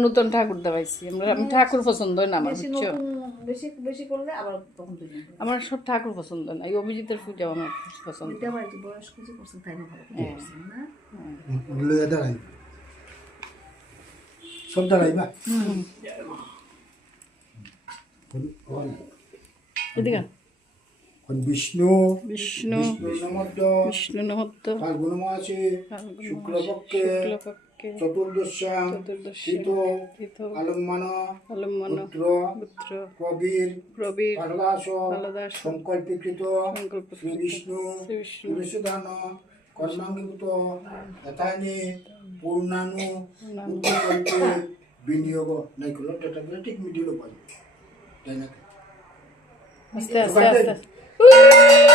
নতুন ঠাকুর দেওয়াইছি আমি ঠাকুর পছন্দ হয় না আমার বুঝছো বেশি বেশি করলে আবার তখন দুই দিন আমার সব ঠাকুর পছন্দ না এই অভিজিতের পূজা আমার পছন্দ এটা আবার বয়স কিছু করছেন তাই না ভালো করে করছেন না লয়ে দাঁড়াই সব দাঁড়াই বা এদিকে বিষ্ণু বিষ্ণু নমদ্য বিষ্ণু নমত্ত ফাল্গুন মাসে শুক্লপক্ষে শুক্লপক্ষে চতুর্দশাং চতুর্দশী তীত তীর্থ আলম্মান আলম্বন পুত্র পুত্র কবির প্রবীর কালদাস কালদাস সংকল্পীকৃত সংকল্পকৃত শ্রী বিষ্ণু শ্রী বিষ্ণু তুলসীদান কর্মাঙ্গীভূত যথানি পূর্ণানু উত্তরকল্পে বিনিয়োগ নাই করলো এটা ঠিক মিডিল পাই তাই না আস্তে আস্তে আস্তে